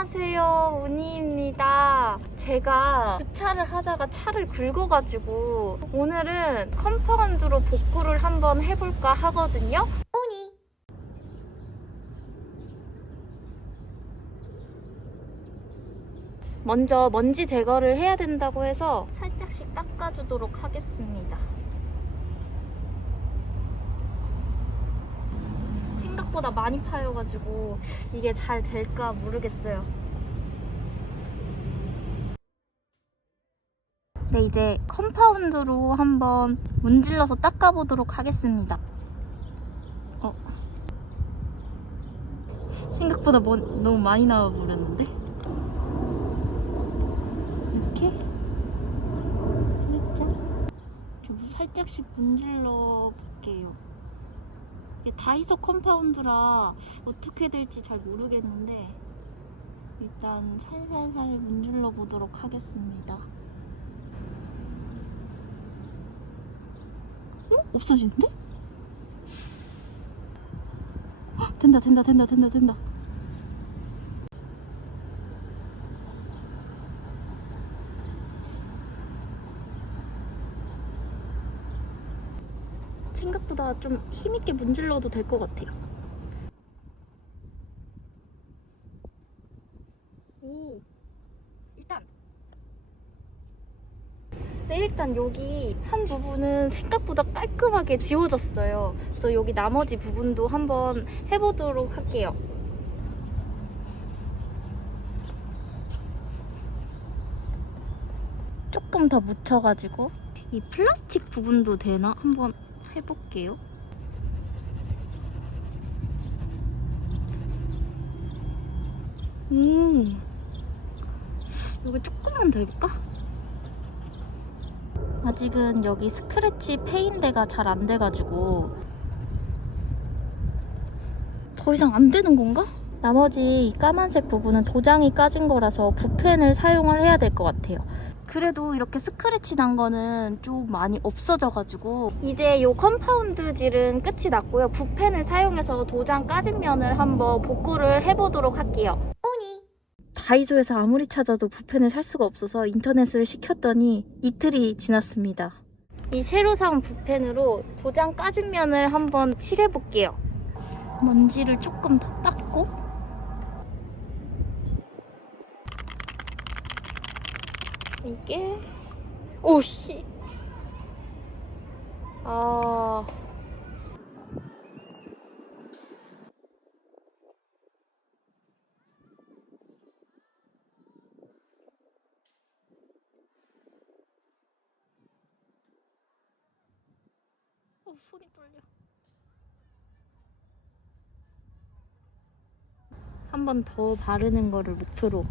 안녕하세요, 운이입니다. 제가 주차를 하다가 차를 긁어가지고 오늘은 컴파운드로 복구를 한번 해볼까 하거든요. 운이. 먼저 먼지 제거를 해야 된다고 해서 살짝씩 닦아주도록 하겠습니다. 생각보다 많이 파여가지고 이게 잘 될까 모르겠어요. 네, 이제 컴파운드로 한번 문질러서 닦아보도록 하겠습니다. 생각보다 너무 많이 나와버렸는데? 이렇게 살짝씩 문질러 볼게요. 이게 다이소 컴파운드라 어떻게 될지 잘 모르겠는데 일단 살살살 문질러 보도록 하겠습니다. 없어지는데? 된다. 생각보다 좀 힘있게 문질러도 될 것 같아요. 일단 여기 한 부분은 생각보다 깔끔하게 지워졌어요. 그래서 여기 나머지 부분도 한번 해보도록 할게요. 조금 더 묻혀가지고 이 플라스틱 부분도 되나? 한번 해볼게요. 여기 조금만 더 해볼까? 아직은 여기 스크래치 페인대가 잘 안 돼가지고 더 이상 안 되는 건가? 나머지 이 까만색 부분은 도장이 까진 거라서 붓펜을 사용을 해야 될 것 같아요. 그래도 이렇게 스크래치 난 거는 좀 많이 없어져가지고 이제 이 컴파운드질은 끝이 났고요. 붓펜을 사용해서 도장 까진 면을 한번 복구를 해보도록 할게요. 다이소에서 아무리 찾아도 붓펜을 살 수가 없어서 인터넷을 시켰더니 이틀이 지났습니다. 이 새로 산 붓펜으로 도장 까진 면을 한번 칠해볼게요. 먼지를 조금 더 닦고 이게 오씨 손이 떨려. 한 번 더 바르는 거를 목표로.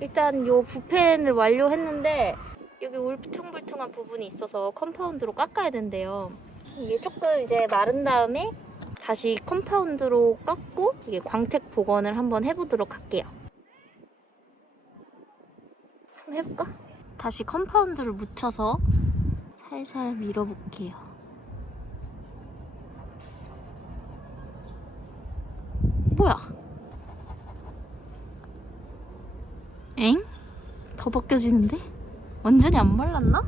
일단 요 붓펜을 완료했는데 여기 울퉁불퉁한 부분이 있어서 컴파운드로 깎아야 된대요. 이게 조금 이제 마른 다음에 다시 컴파운드로 깎고 이게 광택 복원을 한번 해보도록 할게요. 한번 해볼까? 다시 컴파운드를 묻혀서 살살 밀어볼게요. 뭐야? 엥? 더 벗겨지는데? 완전히 안 말랐나?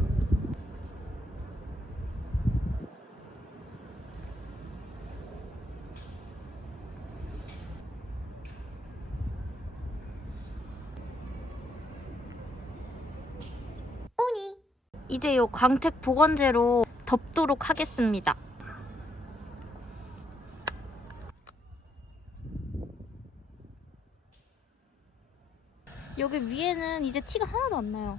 이제 요 광택 복원제로 덮도록 하겠습니다. 여기 위에는 이제 티가 하나도 안 나요.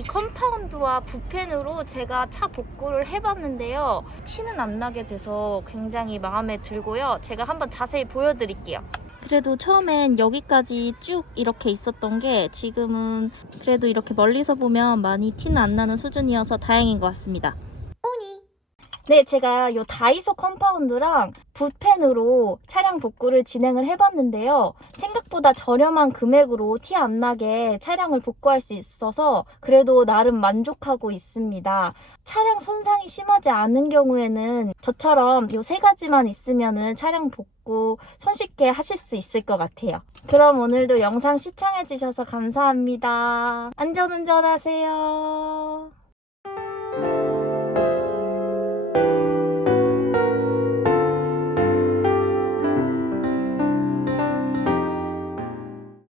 이 컴파운드와 붓펜으로 제가 차 복구를 해봤는데요. 티는 안 나게 돼서 굉장히 마음에 들고요. 제가 한번 자세히 보여드릴게요. 그래도 처음엔 여기까지 쭉 이렇게 있었던 게 지금은 그래도 이렇게 멀리서 보면 많이 티는 안 나는 수준이어서 다행인 것 같습니다. 네, 제가 이 다이소 컴파운드랑 붓펜으로 차량 복구를 진행을 해봤는데요. 생각보다 저렴한 금액으로 티 안 나게 차량을 복구할 수 있어서 그래도 나름 만족하고 있습니다. 차량 손상이 심하지 않은 경우에는 저처럼 이 세 가지만 있으면은 차량 복구 손쉽게 하실 수 있을 것 같아요. 그럼 오늘도 영상 시청해주셔서 감사합니다. 안전운전하세요.